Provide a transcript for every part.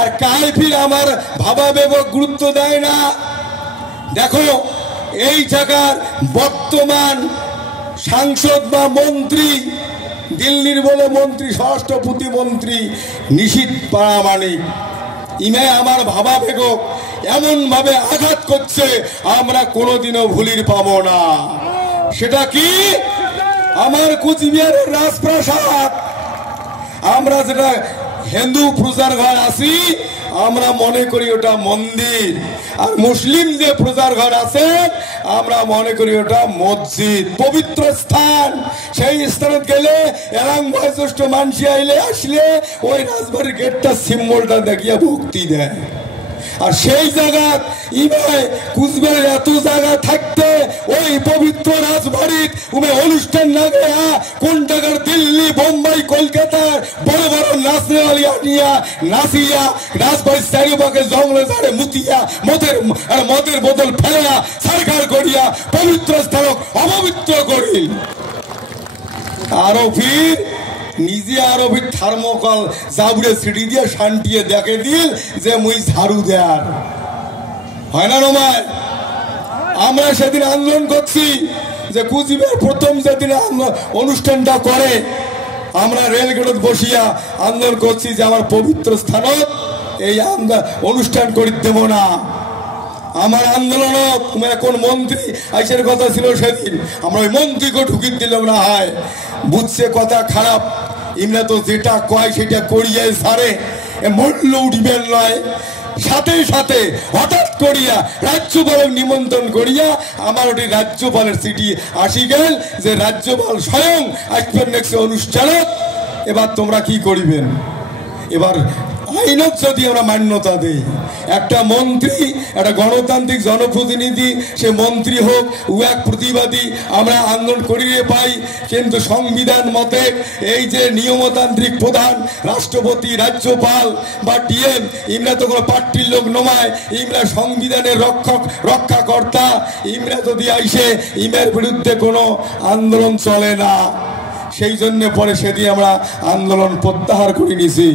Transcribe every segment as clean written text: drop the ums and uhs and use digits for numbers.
আর কাইফির আমার ভাবাবেগ গুরুত্ব দেয় না। দেখো এই জায়গার বর্তমান সাংসদ বা মন্ত্রী, দিল্লির বলে মন্ত্রী, স্বরাষ্ট্র প্রতিমন্ত্রী নিশীথ প্রামাণিক, ইমে আমার ভাবাবেগ এমন ভাবে আঘাত করছে আমরা কোনোদিনও ভুলির পাবো না। সেটা কি? আমার কুচবিহারের রাজপ্রাসাদ, আমরা যেটা হিন্দু পূজার ঘর আছি আমরা মনে করি ওটা মন্দির, আর মুসলিম যে পূজার ঘর আছে আমরা মনে করি ওটা মসজিদ, পবিত্র স্থান। সেই স্থানে গেলে এরং বয়োজ্যেষ্ঠ মানুষ আসলে ওই রাজবাড়ির গেটটা সিম্বলটা দেখিয়ে ভক্তি দেয়। আর সেই জায়গা কুচবিহারের এত জায়গা থাকতে ওই পবিত্র রাজবাড়ির অনুষ্ঠান না গেয়া কোন জায়গার দিল্লি, বোম্বাই, কলকাতার বড় বড় নাচনেওয়ালি আনিয়া নাচিয়া রাজবাড়ির চারিপাকে জঙ্গলে ঝাড়ে মুতিয়া মদের বোতল ফেলা সরকার করিয়া পবিত্র স্থানক অপবিত্র করি। আরো ফির নিজে আরো ফির থার্মোকল জাবড়ে সিঁড়ি দিয়ে শান্তিয়ে দেখে দিল যে মুই ঝাড়ু দেয়ার হয় না নমায়। আমরা সেদিন আন্দোলন করছি যে কুচবিহার প্রথম যেদিন অনুষ্ঠানটা করে আমরা রেলগেটত বসিয়া আন্দোলন করছি যে আমার পবিত্র স্থানত এই অনুষ্ঠান করি দেব না। আমার আন্দোলন কোন মন্ত্রী আইসের কথা ছিল সেদিন, আমরা ওই মন্ত্রীকে ঢুকি দিলাম না। হয় বুঝছে কথা খারাপ, ইমরা তো যেটা কয় সেটা করিয়া সারে মূল্য উঠবেন নয়। সাথে সাথে হঠাৎ করিয়া রাজ্যপালক নিমন্ত্রণ করিয়া আমার ওটি রাজ্যপালের চিঠি আসি গেল যে রাজ্যপাল স্বয়ং আসবেন নেক্সট অনুষ্ঠানে। এবার তোমরা কি করিবেন? এবার আইনত যদি আমরা মান্যতা দেই, একটা মন্ত্রী, একটা গণতান্ত্রিক জনপ্রতিনিধি, সে মন্ত্রী হোক ও এক প্রতিবাদী, আমরা আন্দোলন করিয়ে পাই। কিন্তু সংবিধান মতে এই যে নিয়মতান্ত্রিক প্রধান রাষ্ট্রপতি, রাজ্যপাল বা ডিএম, ইমরা তো কোনো পার্টির লোক নয়, ইমরা সংবিধানের রক্ষাকর্তা। ইমরা যদি আইসে ইমের বিরুদ্ধে কোনো আন্দোলন চলে না। সেই জন্য পরে সেদিন আমরা আন্দোলন প্রত্যাহার করে নিয়েছি।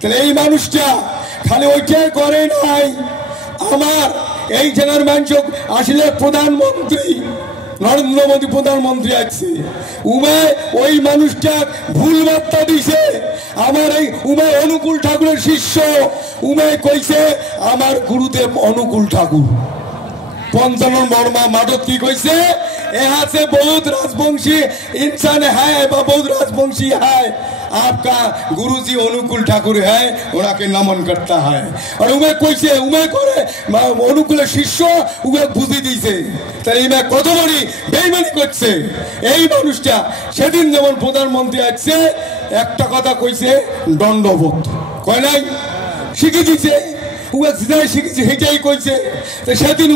তাহলে এই মানুষটা খালি ওইটাই করে নাই, আমার এই জেলার মানুষ আসলে প্রধানমন্ত্রী নরেন্দ্র মোদী প্রধানমন্ত্রী আছে, ওই মানুষটা ভুল বার্তা দিছে। আমার এই অনুকূল ঠাকুরের শিষ্য কইছে আমার গুরুদেব অনুকূল ঠাকুর। पंचानन वर्मा माधव की कैसे यहाँ से बहुत राजवंशी इंसान है, बहुत राजवंशी है, आपका गुरुजी अनुकूल ठाकुर है, उनके नमन करता है। और उमे कैसे उमे करे अनुकूल शिष्य उमे बुझी दीছে তাই ইমে কত বড় বেঈমানি করছে এই মানুষটা। সেদিন যেমন প্রধানমন্ত্রী আছে একটা কথা কইছে দণ্ডবোধ কয় নাই, শিখে দিছে সেটাই কইছে। সেদিন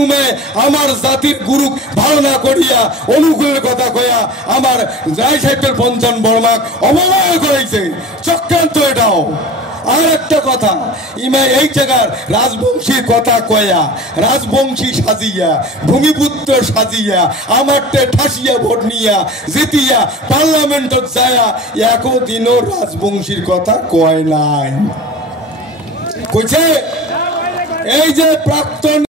আমার জাতির গুরু ভালো না করিয়া অনুকূলের কথা কয়া আমার রায় সাহেবের পঞ্চান বর্মা অবমাননা করেছে, চক্রান্ত এটাও। আর একটা কথা এই জায়গার রাজবংশীর কথা কয়া রাজবংশী সাজিয়া ভূমিপুত্র সাজিয়া আমারটে ঠাসিয়া ভোট নিয়া জিতিয়া পার্লামেন্টত যায়া একদিনও রাজবংশীর কথা কয় নাই, কইছে এই যে প্রাক্তন